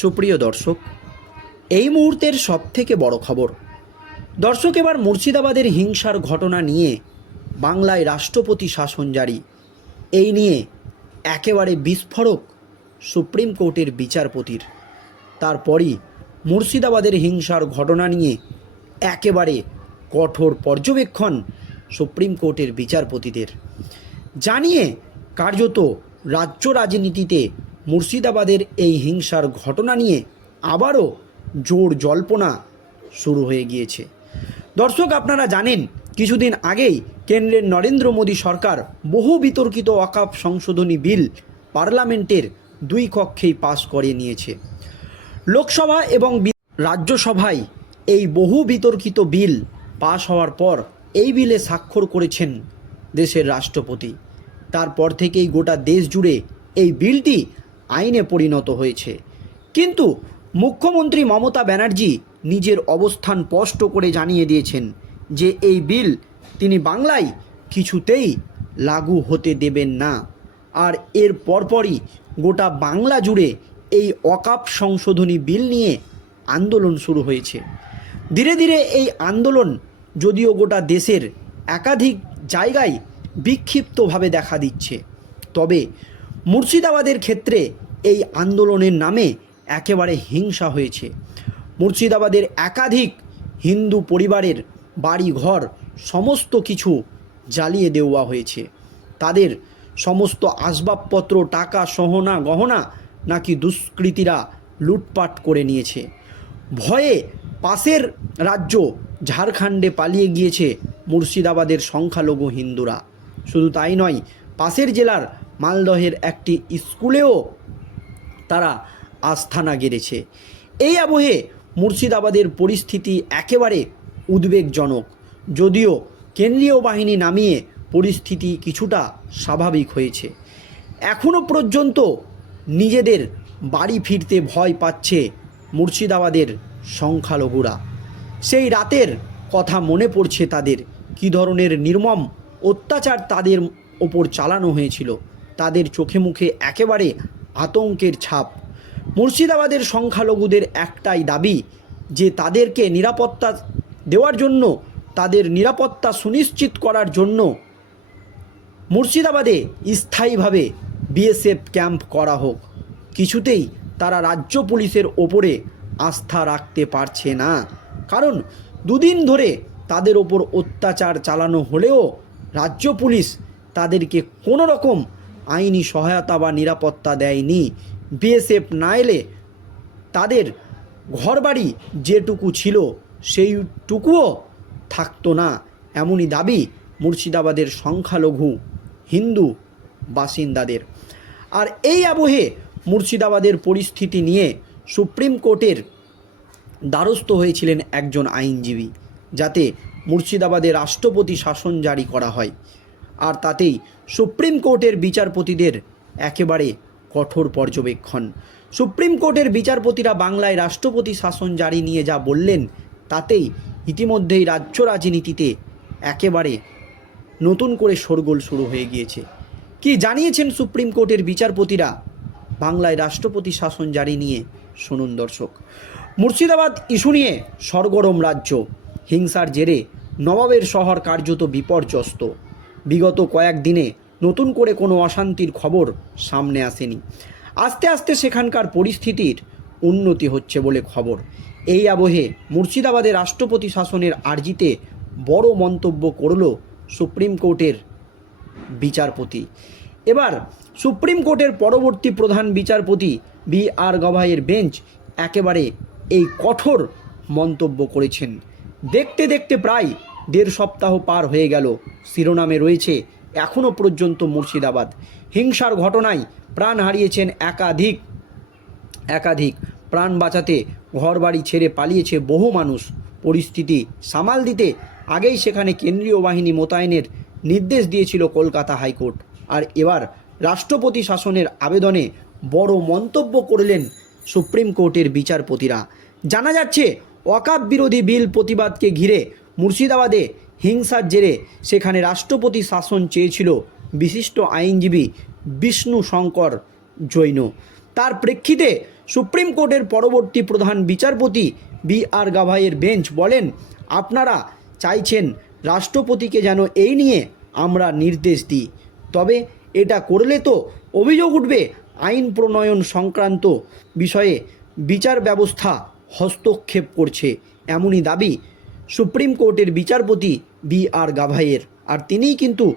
সুপ্রিয় দর্শক, এই মুহূর্তের সবথেকে বড় খবর, দর্শক এবার মুর্শিদাবাদের হিংসার ঘটনা নিয়ে বাংলায় রাষ্ট্রপতি শাসন জারি। এই নিয়ে একেবারে বিস্ফোরক সুপ্রিম কোর্টের বিচারপতির। তারপরই মুর্শিদাবাদের হিংসার ঘটনা নিয়ে একেবারে কঠোর পর্যবেক্ষণ সুপ্রিম কোর্টের বিচারপতিদের। জানিয়ে কার্যত রাজ্য রাজনীতিতে মুর্শিদাবাদের এই হিংসার ঘটনা নিয়ে আবারও জোর জল্পনা শুরু হয়ে গিয়েছে। দর্শক, আপনারা জানেন, কিছুদিন আগেই কেন্দ্রের নরেন্দ্র মোদী সরকার বহু বিতর্কিত ওয়াকাপ সংশোধনী বিল পার্লামেন্টের দুই কক্ষেই পাশ করে নিয়েছে। লোকসভা এবং রাজ্যসভায় এই বহু বিতর্কিত বিল পাশ হওয়ার পর এই বিলে স্বাক্ষর করেছেন দেশের রাষ্ট্রপতি। তারপর থেকেই গোটা দেশ জুড়ে এই বিলটি আইনে পরিণত হয়েছে। কিন্তু মুখ্যমন্ত্রী মমতা ব্যানার্জি নিজের অবস্থান স্পষ্ট করে জানিয়ে দিয়েছেন যে এই বিল তিনি বাংলায় কিছুতেই লাগু হতে দেবেন না। আর এর পরপরই গোটা বাংলা জুড়ে এই অকাপ সংশোধনী বিল নিয়ে আন্দোলন শুরু হয়েছে। ধীরে ধীরে এই আন্দোলন যদিও গোটা দেশের একাধিক জায়গায় বিক্ষিপ্তভাবে দেখা দিচ্ছে, তবে মুর্শিদাবাদের ক্ষেত্রে এই আন্দোলনের নামে একেবারে হিংসা হয়েছে। মুর্শিদাবাদের একাধিক হিন্দু পরিবারের বাড়ি ঘর সমস্ত কিছু জ্বালিয়ে দেওয়া হয়েছে। তাদের সমস্ত আসবাবপত্র, টাকা, সহনা, গহনা নাকি দুষ্কৃতীরা লুটপাট করে নিয়েছে। ভয়ে পাশের রাজ্য ঝাড়খণ্ডে পালিয়ে গিয়েছে মুর্শিদাবাদের সংখ্যালঘু হিন্দুরা। শুধু তাই নয়, পাশের জেলার মালদহের একটি স্কুলেও তারা আস্থানা গেড়েছে। এই আবহে মুর্শিদাবাদের পরিস্থিতি একেবারে উদ্বেগজনক। যদিও কেন্দ্রীয় বাহিনী নামিয়ে পরিস্থিতি কিছুটা স্বাভাবিক হয়েছে। এখনও পর্যন্ত নিজেদের বাড়ি ফিরতে ভয় পাচ্ছে মুর্শিদাবাদের সংখ্যালঘুরা। সেই রাতের কথা মনে পড়ছে তাদের। কী ধরনের নির্মম অত্যাচার তাদের ওপর চালানো হয়েছিল। তাদের চোখে মুখে একেবারে আতঙ্কের ছাপ। মুর্শিদাবাদের সংখ্যালঘুদের একটাই দাবি যে তাদেরকে নিরাপত্তা দেওয়ার জন্য, তাদের নিরাপত্তা সুনিশ্চিত করার জন্য মুর্শিদাবাদে স্থায়ীভাবে বিএসএফ ক্যাম্প করা হোক। কিছুতেই তারা রাজ্য পুলিশের ওপরে আস্থা রাখতে পারছে না। কারণ দুদিন ধরে তাদের ওপর অত্যাচার চালানো হলেও রাজ্য পুলিশ তাদেরকে কোনো রকম আইনি সহায়তা বা নিরাপত্তা দেয়নি। বিএসএফ না এলে তাদের ঘরবাড়ি যেটুকু ছিল সেইটুকুও থাকতো না। এমনই দাবি মুর্শিদাবাদের সংখ্যালঘু হিন্দু বাসিন্দাদের। আর এই আবহে মুর্শিদাবাদের পরিস্থিতি নিয়ে সুপ্রিম কোর্টের দ্বারস্থ হয়েছিলেন একজন আইনজীবী, যাতে মুর্শিদাবাদে রাষ্ট্রপতি শাসন জারি করা হয়। আর তাতেই সুপ্রিম কোর্টের বিচারপতিদের একেবারে কঠোর পর্যবেক্ষণ। সুপ্রিম কোর্টের বিচারপতিরা বাংলায় রাষ্ট্রপতি শাসন জারি নিয়ে যা বললেন, তাতেই ইতিমধ্যেই রাজ্য রাজনীতিতে একেবারে নতুন করে শোরগোল শুরু হয়ে গিয়েছে। কি জানিয়েছেন সুপ্রিম কোর্টের বিচারপতিরা? বাংলায় রাষ্ট্রপতি শাসন জারি নিয়ে শুনুন দর্শক। মুর্শিদাবাদ ইস্যু নিয়ে সরগরম রাজ্য। হিংসার জেরে নবাবের শহর কার্যত বিপর্যস্ত। বিগত কয়েকদিনে নতুন করে কোনো অশান্তির খবর সামনে আসেনি। আস্তে আস্তে সেখানকার পরিস্থিতির উন্নতি হচ্ছে বলে খবর। এই আবহে মুর্শিদাবাদে রাষ্ট্রপতি শাসনের আর্জিতে বড় মন্তব্য করল সুপ্রিম কোর্টের বিচারপতি। এবার সুপ্রিম কোর্টের পরবর্তী প্রধান বিচারপতি বি আর গভাইয়ের বেঞ্চ একেবারে এই কঠোর মন্তব্য করেছেন। দেখতে দেখতে প্রায় দেড় সপ্তাহ পার হয়ে গেল, শিরোনামে রয়েছে এখনও পর্যন্ত মুর্শিদাবাদ। হিংসার ঘটনায় প্রাণ হারিয়েছেন একাধিক একাধিক। প্রাণ বাঁচাতে ঘরবাড়ি ছেড়ে পালিয়েছে বহু মানুষ। পরিস্থিতি সামাল দিতে আগেই সেখানে কেন্দ্রীয় বাহিনী মোতায়েনের নির্দেশ দিয়েছিল কলকাতা হাইকোর্ট। আর এবার রাষ্ট্রপতি শাসনের আবেদনে বড় মন্তব্য করলেন সুপ্রিম কোর্টের বিচারপতিরা। জানা যাচ্ছে ওয়াকাব বিরোধী বিল প্রতিবাদকে ঘিরে মুর্শিদাবাদে হিংসার জেরে সেখানে রাষ্ট্রপতি শাসন চেয়েছিল বিশিষ্ট আইনজীবী বিষ্ণু শঙ্কর জৈন। তার প্রেক্ষিতে সুপ্রিম কোর্টের পরবর্তী প্রধান বিচারপতি বি আর গাভাইয়ের বেঞ্চ বলেন, আপনারা চাইছেন রাষ্ট্রপতিকে যেন এই নিয়ে আমরা নির্দেশ দিই। তবে এটা করলে তো অভিযোগ উঠবে আইন প্রণয়ন সংক্রান্ত বিষয়ে বিচার ব্যবস্থা হস্তক্ষেপ করছে। এমনই দাবি সুপ্রিম কোর্টের বিচারপতি বি আর গাভাইয়ের। আর তিনিই কিন্তু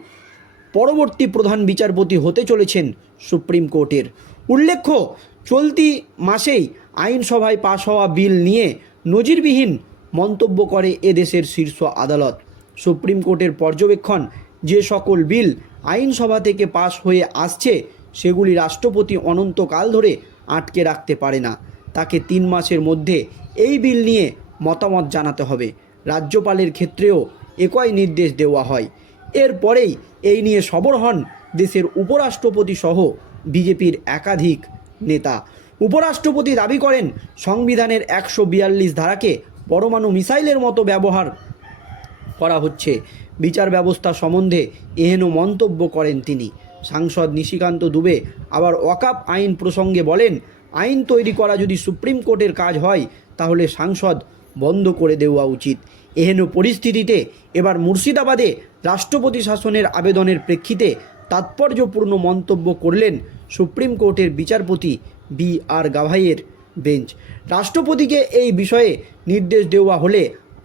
পরবর্তী প্রধান বিচারপতি হতে চলেছেন সুপ্রিম কোর্টের। উল্লেখ্য, চলতি মাসেই আইনসভায় পাশ হওয়া বিল নিয়ে নজিরবিহীন মন্তব্য করে এদেশের শীর্ষ আদালত। সুপ্রিম কোর্টের পর্যবেক্ষণ, যে সকল বিল আইনসভা থেকে পাশ হয়ে আসছে, সেগুলি রাষ্ট্রপতি অনন্তকাল ধরে আটকে রাখতে পারে না। তাকে তিন মাসের মধ্যে এই বিল নিয়ে মতামত জানাতে হবে। রাজ্যপালের ক্ষেত্রেও একই নির্দেশ দেওয়া হয়। এরপরেই এই নিয়ে সবর হন দেশের উপরাষ্ট্রপতি সহ বিজেপির একাধিক নেতা। উপরাষ্ট্রপতি দাবি করেন, সংবিধানের একশো বিয়াল্লিশ ধারাকে পরমাণু মিসাইলের মতো ব্যবহার করা হচ্ছে। বিচার ব্যবস্থা সম্বন্ধে এহেন মন্তব্য করেন তিনি। সাংসদ নিশিকান্ত দুবে আবার ওয়াকাপ আইন প্রসঙ্গে বলেন, আইন তৈরি করা যদি সুপ্রিম কোর্টের কাজ হয়, তাহলে সাংসদ বন্ধ করে দেওয়া উচিত। এহেন পরিস্থিতিতে এবার মুর্শিদাবাদে রাষ্ট্রপতি শাসনের আবেদনের প্রেক্ষিতে তাৎপর্যপূর্ণ মন্তব্য করলেন সুপ্রিম কোর্টের বিচারপতি বি আর গাভাইয়ের বেঞ্চ। রাষ্ট্রপতিকে এই বিষয়ে নির্দেশ দেওয়া হলে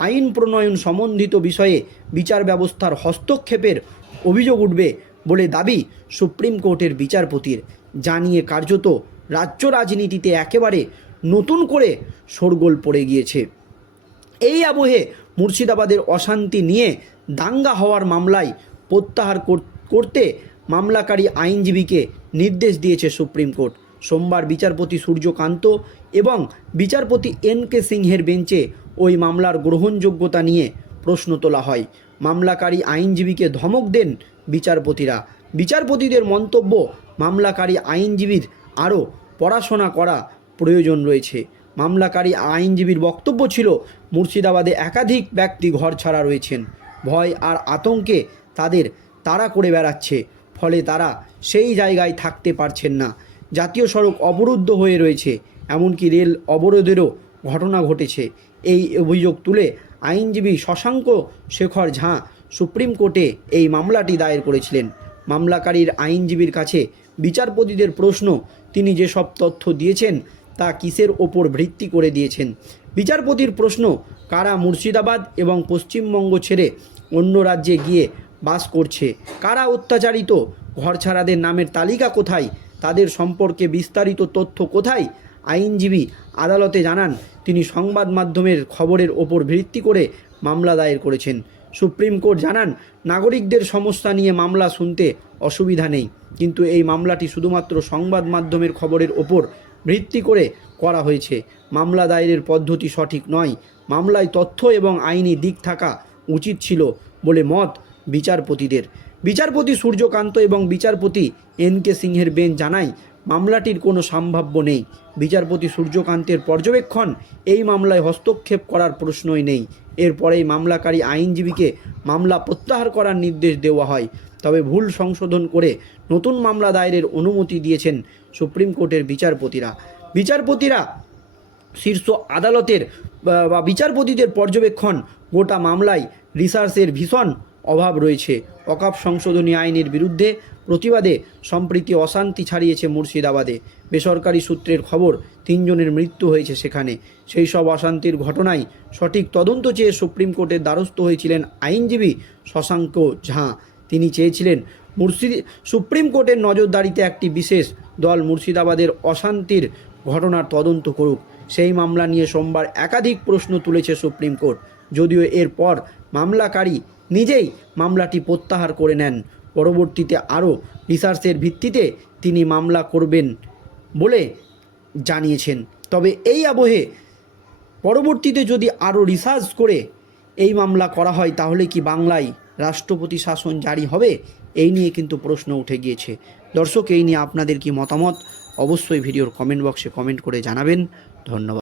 আইন প্রণয়ন সম্বন্ধিত বিষয়ে বিচার ব্যবস্থার হস্তক্ষেপের অভিযোগ উঠবে বলে দাবি সুপ্রিম কোর্টের বিচারপতির। জানিয়ে কার্যত রাজ্য রাজনীতিতে একেবারে নতুন করে শোরগোল পড়ে গিয়েছে। এই আবহে মুর্শিদাবাদের অশান্তি নিয়ে দাঙ্গা হওয়ার মামলায় প্রত্যাহার করতে মামলাকারী আইনজীবীকে নির্দেশ দিয়েছে সুপ্রিম কোর্ট। সোমবার বিচারপতি সূর্যকান্ত এবং বিচারপতি এন কে সিংহের বেঞ্চে ওই মামলার গ্রহণযোগ্যতা নিয়ে প্রশ্ন তোলা হয়। মামলাকারী আইনজীবীকে ধমক দেন বিচারপতিরা। বিচারপতিদের মন্তব্য, মামলাকারী আইনজীবীর আরও পড়াশোনা করা প্রয়োজন রয়েছে। মামলাকারী আইনজীবীর বক্তব্য ছিল মুর্শিদাবাদে একাধিক ব্যক্তি ঘর ছাড়া রয়েছেন। ভয় আর আতঙ্কে তাদের তাড়া করে বেড়াচ্ছে। ফলে তারা সেই জায়গায় থাকতে পারছেন না। জাতীয় সড়ক অবরুদ্ধ হয়ে রয়েছে। এমনকি রেল অবরোধেরও ঘটনা ঘটেছে। এই অভিযোগ তুলে আইনজীবী শশাঙ্ক শেখর ঝাঁ সুপ্রিম কোর্টে এই মামলাটি দায়ের করেছিলেন। মামলাকারীর আইনজীবীর কাছে বিচারপতিদের প্রশ্ন, তিনি যেসব তথ্য দিয়েছেন, তা কিসের ওপর ভিত্তি করে দিয়েছেন? বিচারপতির প্রশ্ন, কারা মুর্শিদাবাদ এবং পশ্চিমবঙ্গ ছেড়ে অন্য রাজ্যে গিয়ে বাস করছে? কারা অত্যাচারিত? ঘরছাড়াদের নামের তালিকা কোথায়? তাদের সম্পর্কে বিস্তারিত তথ্য কোথায়? আইনজীবী আদালতে জানান, তিনি সংবাদ মাধ্যমের খবরের ওপর ভিত্তি করে মামলা দায়ের করেছেন। সুপ্রিম কোর্ট জানান, নাগরিকদের সমস্যা নিয়ে মামলা শুনতে অসুবিধা নেই। কিন্তু এই মামলাটি শুধুমাত্র সংবাদ মাধ্যমের খবরের ওপর ভিত্তি করে করা হয়েছে। মামলা দায়েরের পদ্ধতি সঠিক নয়। মামলায় তথ্য এবং আইনি দিক থাকা উচিত ছিল বলে মত বিচারপতিদের। বিচারপতি সূর্যকান্ত এবং বিচারপতি এন কে সিংহের বেঞ্চ জানায়, মামলাটির কোনো সম্ভাব্য নেই। বিচারপতি সূর্যকান্তের পর্যবেক্ষণ, এই মামলায় হস্তক্ষেপ করার প্রশ্নই নেই। এরপরেই মামলাকারী আইনজীবীকে মামলা প্রত্যাহার করার নির্দেশ দেওয়া হয়। তবে ভুল সংশোধন করে নতুন মামলা দায়েরের অনুমতি দিয়েছেন সুপ্রিম কোর্টের বিচারপতিরা। বিচারপতিরা শীর্ষ আদালতের, বা বিচারপতিদের পর্যবেক্ষণ গোটা মামলায় রিসার্চের ভীষণ অভাব রয়েছে। অকাপ সংশোধনী আইনের বিরুদ্ধে প্রতিবাদে সম্প্রীতি অশান্তি ছাড়িয়েছে মুর্শিদাবাদে। বেসরকারি সূত্রের খবর, তিনজনের মৃত্যু হয়েছে সেখানে। সেই সব অশান্তির ঘটনায় সঠিক তদন্ত চেয়ে সুপ্রিম কোর্টের দ্বারস্থ হয়েছিলেন আইনজীবী শশাঙ্ক ঝাঁ। তিনি চেয়েছিলেন মুর্শিদ, সুপ্রিম কোর্টের নজরদারিতে একটি বিশেষ দল মুর্শিদাবাদের অশান্তির ঘটনার তদন্ত করুক। সেই মামলা নিয়ে সোমবার একাধিক প্রশ্ন তুলেছে সুপ্রিম কোর্ট। যদিও এরপর মামলাকারী নিজেই মামলাটি প্রত্যাহার করে নেন। পরবর্তীতে আরও রিসার্চের ভিত্তিতে তিনি মামলা করবেন বলে জানিয়েছেন। তবে এই আবহে পরবর্তীতে যদি আরও রিসার্চ করে এই মামলা করা হয়, তাহলে কি বাংলায় রাষ্ট্রপতি শাসন জারি হবে? এই নিয়ে কিন্তু প্রশ্ন উঠে গিয়েছে। দর্শক, এই নিয়ে আপনাদের কি মতামত? অবশ্যই ভিডিওর কমেন্ট বক্সে কমেন্ট করে জানাবেন। ধন্যবাদ।